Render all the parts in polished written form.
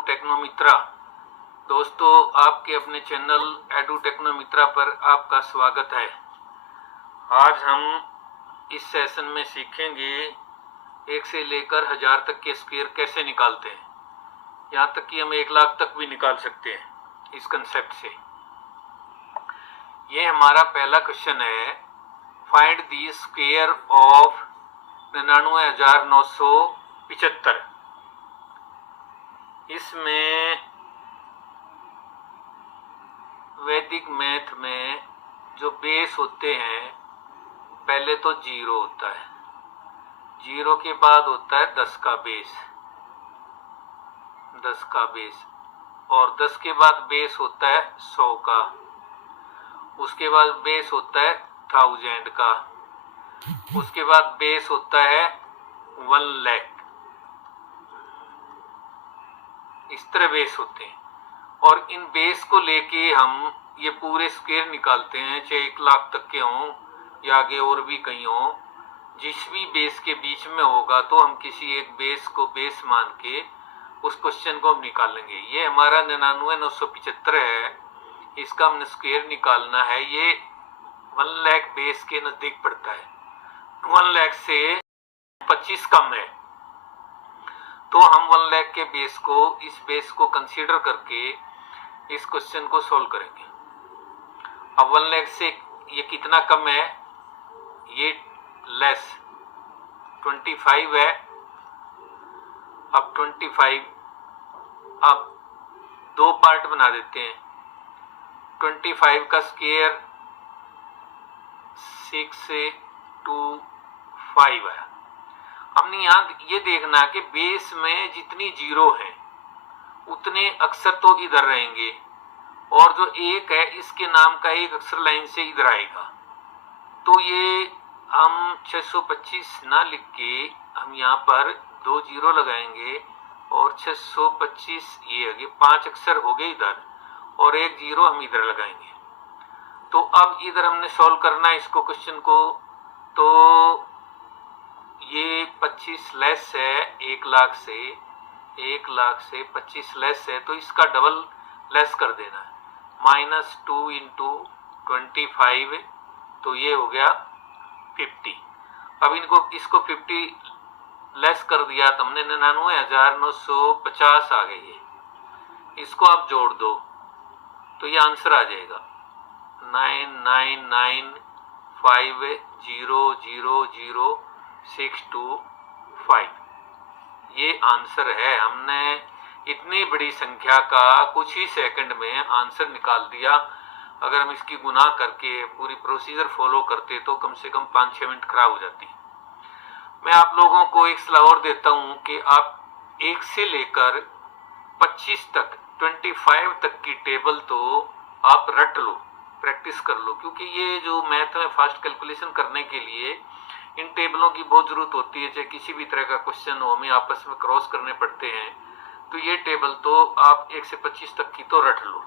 टेक्नोमित्रा। दोस्तों, आपके अपने चैनल एडू टेक्नोमित्रा पर आपका स्वागत है। आज हम इस सेशन में सीखेंगे 1 से लेकर 1000 तक के स्क्वायर कैसे निकालते हैं। यहाँ तक कि हम 1 लाख तक भी निकाल सकते हैं इस कंसेप्ट से। ये हमारा पहला क्वेश्चन है, फाइंड द स्क्वायर ऑफ 99,975। इसमें वैदिक मैथ में जो बेस होते हैं, पहले तो 0 होता है, 0 के बाद होता है 10 का बेस, 10 का बेस, और 10 के बाद बेस होता है 100 का, उसके बाद बेस होता है 1000 का, उसके बाद बेस होता है 1 लाख। इस तरह बेस होते हैं और इन बेस को लेके हम ये पूरे स्क्वायर निकालते हैं, चाहे 1 लाख तक के हों या आगे और भी कहीं हों। जिस भी बेस के बीच में होगा तो हम किसी एक बेस को बेस मान के उस क्वेश्चन को हम निकालेंगे। ये हमारा 99,975 है, इसका हमने स्क्वायर निकालना है। ये 1 लाख बेस के नजदीक पड़ता है, 1 लाख से 25 कम है, तो हम 1 लाख के बेस को, इस बेस को कंसीडर करके इस क्वेश्चन को सॉल्व करेंगे। अब 1 लाख से ये कितना कम है, ये लेस 25 है। अब 25, अब 2 पार्ट बना देते हैं। 25 का स्क्वायर 6 से 2 5 है। हमने यहाँ ये देखना कि बेस में जितनी 0 है उतने अक्षर तो इधर रहेंगे, और जो 1 है इसके नाम का एक अक्षर लाइन से इधर आएगा। तो ये हम 625 ना लिख के हम यहाँ पर 2 0 लगाएंगे और 625 ये आगे 5 अक्षर हो गए इधर, और 1 0 हम इधर लगाएंगे। तो अब इधर हमने सॉल्व करना है इसको, क्वेश्चन को। तो ये 25 लेस है 1 लाख से, 1 लाख से 25 लेस है, तो इसका डबल लेस कर देना है, -2 इंटू 25, तो ये हो गया 50। अब इसको 50 लेस कर दिया तो हमने 99,950 आ गई है। इसको आप जोड़ दो तो ये आंसर आ जाएगा 99950000625। ये आंसर है। हमने इतनी बड़ी संख्या का कुछ ही सेकंड में आंसर निकाल दिया। अगर हम इसकी गुना करके पूरी प्रोसीजर फॉलो करते तो कम से कम 5-6 मिनट खराब हो जाती। मैं आप लोगों को एक सलाह और देता हूं कि आप 1 से लेकर 25 तक, 25 तक की टेबल तो आप रट लो, प्रैक्टिस कर लो, क्योंकि ये जो मैथ में फास्ट कैलकुलेशन करने के लिए इन टेबलों की बहुत जरूरत होती है। चाहे किसी भी तरह का क्वेश्चन हो, हमें आपस में क्रॉस करने पड़ते हैं, तो ये टेबल तो आप 1 से 25 तक की तो रट लो।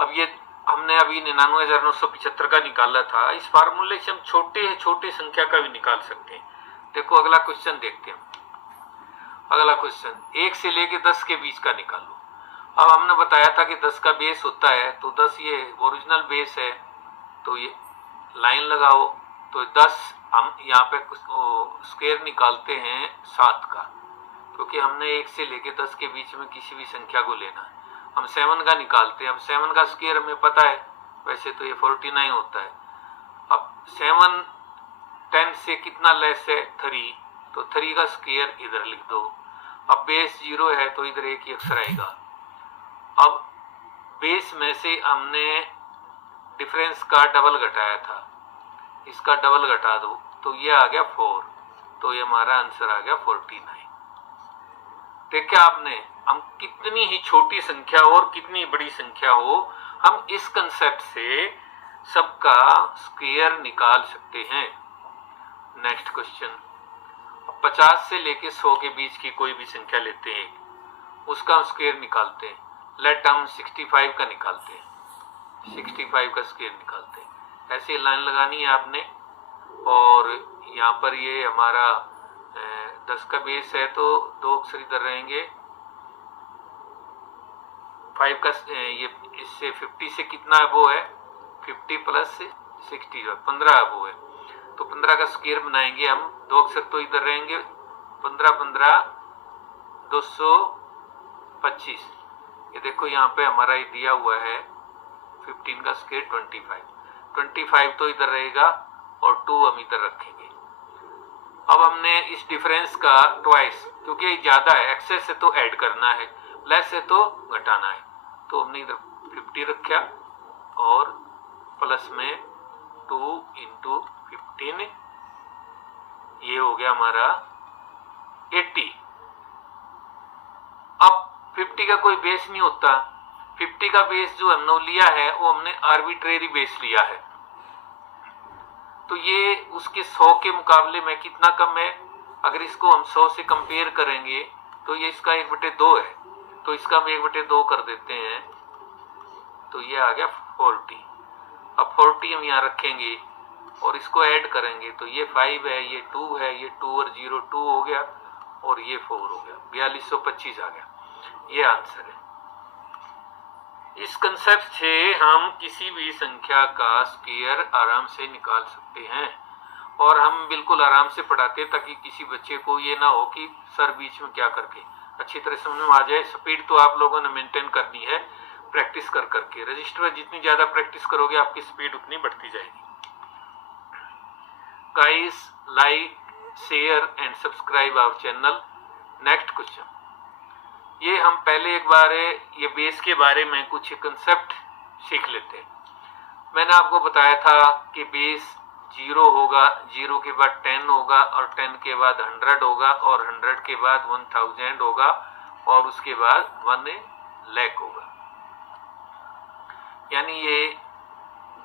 अब ये हमने अभी 99,975 का निकाला था। इस फार्मूले से हम छोटे संख्या का भी निकाल सकते हैं। देखो अगला क्वेश्चन देखते हैं। अगला क्वेश्चन 1 से लेके 10 के बीच का निकालो। अब हमने बताया था कि 10 का बेस होता है, तो 10 ये ओरिजिनल बेस है, तो ये लाइन लगाओ। तो 10 हम यहाँ पे स्क्वायर निकालते हैं 7 का, क्योंकि हमने 1 से लेके 10 के बीच में किसी भी संख्या को लेना है। हम 7 का निकालते हैं। अब 7 का स्क्वायर हमें पता है, वैसे तो ये 49 होता है। अब 7 10 से कितना लेस है, 3, तो 3 का स्क्वायर इधर लिख दो। अब बेस 0 है तो इधर एक ही अक्षर आएगा। अब बेस में से हमने डिफरेंस का डबल घटाया था, इसका डबल घटा दो तो ये आ गया 4, तो ये हमारा आंसर आ गया 49। देखा आपने, हम कितनी ही छोटी संख्या और कितनी बड़ी संख्या हो, हम इस कंसेप्ट से सबका स्क्वायर निकाल सकते हैं। नेक्स्ट क्वेश्चन, 50 से लेके 100 के बीच की कोई भी संख्या लेते हैं, उसका हम स्क्वायर निकालते हैं। लेट हम 65 का निकालते हैं, 65 का स्क्वायर निकालते हैं। ऐसे लाइन लगानी है आपने, और यहाँ पर ये हमारा 10 का बेस है तो 2 अक्षर इधर रहेंगे, 5 का ये इससे 50 से कितना वो है, 50 प्लस 60 जो 15 वो है, तो 15 का स्क्वायर बनाएंगे हम, 2 अक्षर तो इधर रहेंगे, 15 15 225। ये देखो यहाँ पे हमारा ये दिया हुआ है 15 का स्क्वायर 25 तो इधर रहेगा और 2 हम इधर रखेंगे। अब हमने इस डिफरेंस का ट्वाइस, क्योंकि ये ज्यादा है, एक्सेस से तो ऐड करना है, लेस से तो घटाना है, तो हमने इधर 50 रखा और प्लस में 2 इंटू 15, ये हो गया हमारा 80। अब 50 का कोई बेस नहीं होता, 50 का बेस जो हमने लिया है वो हमने आर्बिट्रेरी बेस लिया है, तो ये उसके 100 के मुकाबले में कितना कम है। अगर इसको हम 100 से कंपेयर करेंगे तो ये इसका 1/2 है, तो इसका हम 1/2 कर देते हैं, तो ये आ गया 40। अब 40 हम यहाँ रखेंगे और इसको ऐड करेंगे तो ये 5 है, ये 2 है, ये 2 और 0 2 हो गया और ये 4 हो गया, 4225 आ गया। ये आंसर है। इस कंसेप्ट से हम किसी भी संख्या का स्क्वायर आराम से निकाल सकते हैं और हम बिल्कुल आराम से पढ़ाते हैं ताकि किसी बच्चे को ये ना हो कि सर बीच में क्या करके, अच्छी तरह समझ में आ जाए। स्पीड तो आप लोगों ने मेंटेन करनी है प्रैक्टिस कर करके, रजिस्टर में जितनी ज्यादा प्रैक्टिस करोगे आपकी स्पीड उतनी बढ़ती जाएगी। Guys, like, share and subscribe our channel. Next question, ये हम पहले एक बार ये बेस के बारे में कुछ कंसेप्ट सीख लेते हैं। मैंने आपको बताया था कि बेस 0 होगा, 0 के बाद 10 होगा और 10 के बाद 100 होगा और 100 के बाद 1000 होगा और उसके बाद 1 लाख होगा। यानी ये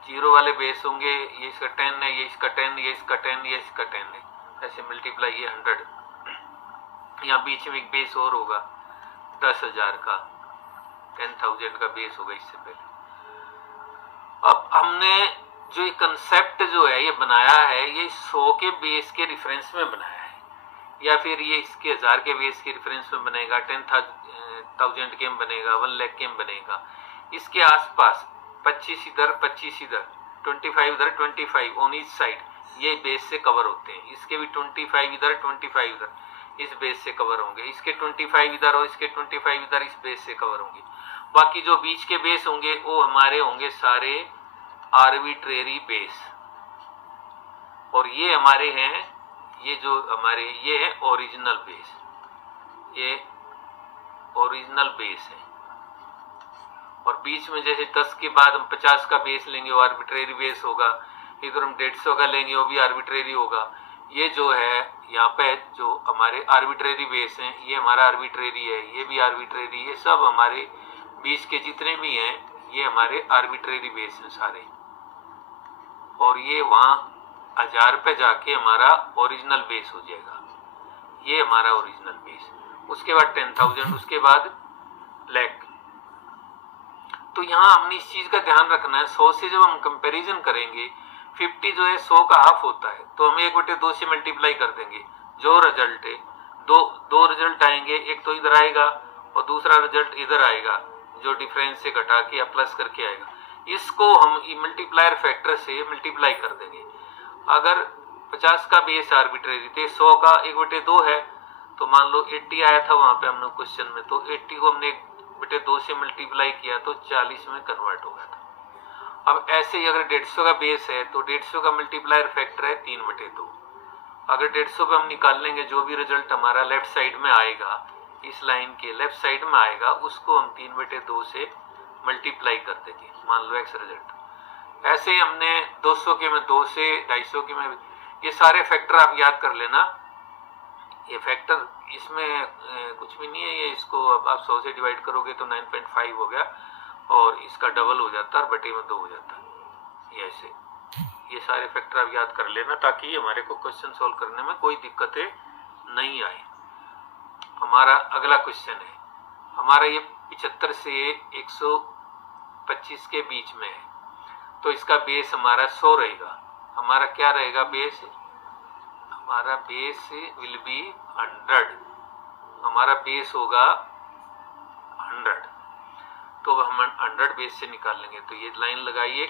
0 वाले बेस होंगे, ये इसका 10 है, ये इसका 10, ये इसका 10, ये इसका 10 है, ऐसे मल्टीप्लाई ये 100। यहाँ बीच में एक बेस और होगा 10,000 का, 10,000 का बेस होगा इससे पहले। अब हमने जो ये कंसेप्ट जो है ये बनाया है, ये 100 के बेस के रेफरेंस में बनाया है या फिर ये इसके 1000 के बेस के रेफरेंस में बनेगा, 10,000 के में बनेगा, 1 लाख के में बनेगा। इसके आसपास 25 इधर 25 इधर 25 इधर 25 ऑन ईच साइड ये बेस से कवर होते हैं। इसके भी 25 इधर 25 इधर इस बेस से कवर होंगे, इसके 25 इधर और इसके 25 इधर इस बेस से कवर होंगे। बाकी जो बीच के बेस होंगे वो हमारे होंगे सारे आर्बिट्रेरी बेस, और ये हमारे हैं, ये जो हमारे ये है ओरिजिनल बेस, ये ओरिजिनल बेस है। और बीच में जैसे 10 के बाद हम 50 का बेस लेंगे वो आर्बिट्रेरी बेस होगा, इधर हम 150 का लेंगे वो भी आर्बिट्रेरी होगा। ये जो है यहाँ पे जो हमारे आर्बिट्रेरी बेस हैं ये हमारा आर्बिट्रेरी है, ये भी आर्बिट्रेरी, ये सब हमारे बीच के जितने भी हैं ये हमारे आर्बिट्रेरी बेस हैं सारे। और ये वहाँ 1000 पे जाके हमारा ओरिजिनल बेस हो जाएगा, ये हमारा ओरिजिनल बेस। उसके बाद 10,000, उसके बाद लाख। तो यहाँ हमने इस चीज का ध्यान रखना है, 100 से जब हम कंपैरिजन करेंगे 50 जो है 100 का हाफ होता है, तो हम 1/2 से मल्टीप्लाई कर देंगे। जो रिजल्ट है दो रिजल्ट आएंगे, एक तो इधर आएगा और दूसरा रिजल्ट इधर आएगा जो डिफरेंस से घटा के या प्लस करके आएगा। इसको हम मल्टीप्लायर फैक्टर से मल्टीप्लाई कर देंगे। अगर 50 का बेस आर्बिट्रेरी थे, 100 का 1/2 है, तो मान लो 80 आया था वहां पे हमने क्वेश्चन में, तो 80 को हमने 1/2 से मल्टीप्लाई किया तो 40 में कन्वर्ट हो गया था। अब ऐसे ही अगर 150 का बेस है तो 150 का मल्टीप्लायर फैक्टर है 3/2। अगर 150 पे हम निकाल लेंगे जो भी रिजल्ट हमारा लेफ्ट साइड में आएगा, इस लाइन के लेफ्ट साइड में आएगा, उसको हम 3/2 से मल्टीप्लाई कर देंगे, मान लो एक्स रिजल्ट। ऐसे हमने 200 के में 2 से, 250 के में, ये सारे फैक्टर आप याद कर लेना। ये फैक्टर इसमें कुछ भी नहीं है, ये इसको अब आप 100 से डिवाइड करोगे तो 9.5 हो गया और इसका डबल हो जाता है, बटे में 2 हो जाता है। ये ऐसे ये सारे फैक्टर आप याद कर लेना ताकि हमारे को क्वेश्चन सॉल्व करने में कोई दिक्कतें नहीं आए। हमारा अगला क्वेश्चन है, हमारा ये 75 से 125 के बीच में है, तो इसका बेस हमारा 100 रहेगा। हमारा क्या रहेगा बेस? हमारा बेस विल बी 100, हमारा बेस होगा 100। तो हम 100 बेस से निकाल लेंगे। तो ये लाइन लगाइए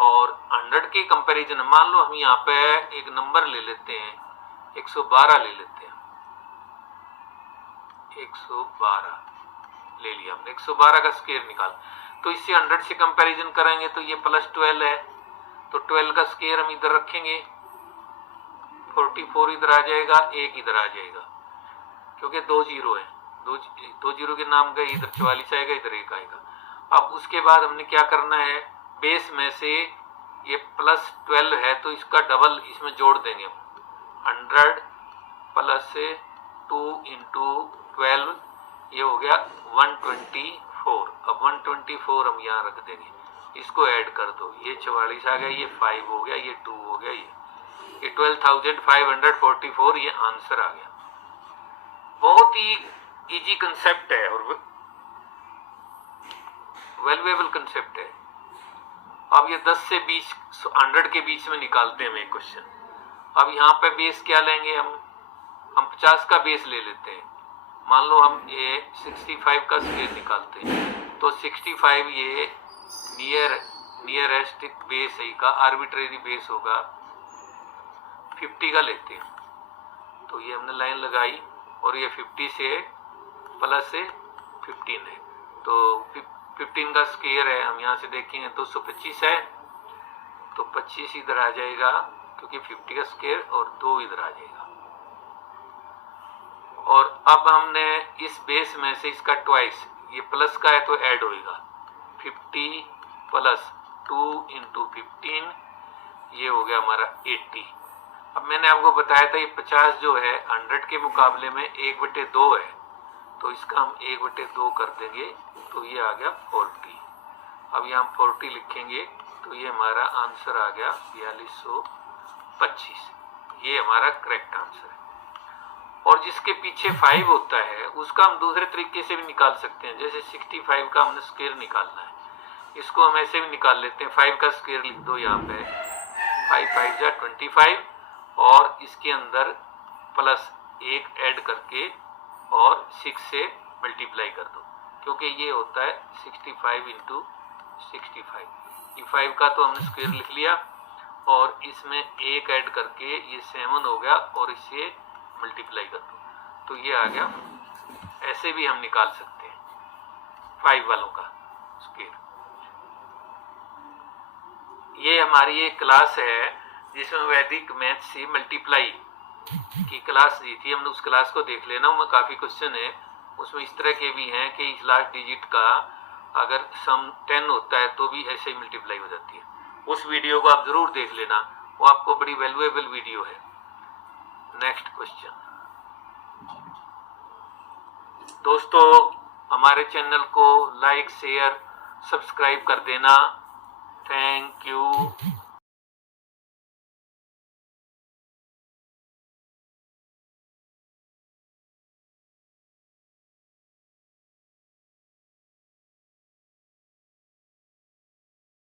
और 100 के कंपैरिजन, मान लो हम यहाँ पे एक नंबर ले लेते हैं, 112 ले लेते हैं, 112 ले लिया हमने, 112 का स्क्वायर निकाल। तो इससे 100 से कंपैरिजन करेंगे तो ये +12 है, तो 12 का स्क्वायर हम इधर रखेंगे, 44 इधर आ जाएगा, 1 इधर आ जाएगा, क्योंकि 2 जीरो है, दो जीरो के नाम गए, इधर 44 आएगा, इधर 1 आएगा। अब उसके बाद हमने क्या करना है, बेस में से ये +12 है तो इसका डबल इसमें जोड़ देंगे, 100 + 2 × 12, ये हो गया 124। अब 124 हम यहाँ रख देंगे, इसको ऐड कर दो, ये 44 आ गया, ये 5 हो गया, ये 2 हो गया, ये 12,544, ये आंसर आ गया। बहुत ही इजी कंसेप्ट है और वैल्यूएबल कंसेप्ट है। अब ये 10 से 20 100 के बीच में निकालते हैं एक क्वेश्चन। अब यहाँ पे बेस क्या लेंगे, हम 50 का बेस ले लेते हैं। मान लो हम ये 65 का स्क्वायर निकालते हैं, तो 65 ये नियरेस्ट बेस है का आर्बिट्रेरी बेस होगा, 50 का लेते हैं। तो ये हमने लाइन लगाई और ये 50 से प्लस से 15 है, तो 15 का स्क्वायर है, हम यहाँ से देखेंगे 225 है, तो 25 इधर आ जाएगा क्योंकि 50 का स्क्वायर, और 2 इधर आ जाएगा। और अब हमने इस बेस में से इसका ट्वाइस, ये प्लस का है तो ऐड होएगा, 50 + 2 × 15, ये हो गया हमारा 80। अब मैंने आपको बताया था ये 50 जो है 100 के मुकाबले में 1/2 है, तो इसका हम 1/2 कर देंगे, तो ये आ गया 40। अब यहाँ हम 40 लिखेंगे तो ये हमारा आंसर आ गया 4225। ये हमारा करेक्ट आंसर है। और जिसके पीछे 5 होता है उसका हम दूसरे तरीके से भी निकाल सकते हैं। जैसे 65 का हमने स्क्वायर निकालना है, इसको हम ऐसे भी निकाल लेते हैं, 5 का स्क्वायर लिख दो यहाँ पे, 5 5 जा 25, और इसके अंदर +1 ऐड करके और 6 से मल्टीप्लाई कर दो, क्योंकि ये होता है 65 × 65। ये 5 का तो हमने स्क्वायर लिख लिया और इसमें 1 ऐड करके ये 7 हो गया और इसे मल्टीप्लाई कर दो, तो ये आ गया। ऐसे भी हम निकाल सकते हैं 5 वालों का स्क्वायर। ये हमारी एक क्लास है जिसमें वैदिक मैथ से मल्टीप्लाई की क्लास दी थी हमने, उस क्लास को देख लेना, उसमें काफ़ी क्वेश्चन है। उसमें इस तरह के भी हैं कि इस लास्ट डिजिट का अगर सम 10 होता है तो भी ऐसे ही मल्टीप्लाई हो जाती है। उस वीडियो को आप ज़रूर देख लेना, वो आपको बड़ी वैल्यूएबल वीडियो है। Next question. दोस्तों हमारे चैनल को लाइक शेयर सब्सक्राइब कर देना। Thank you.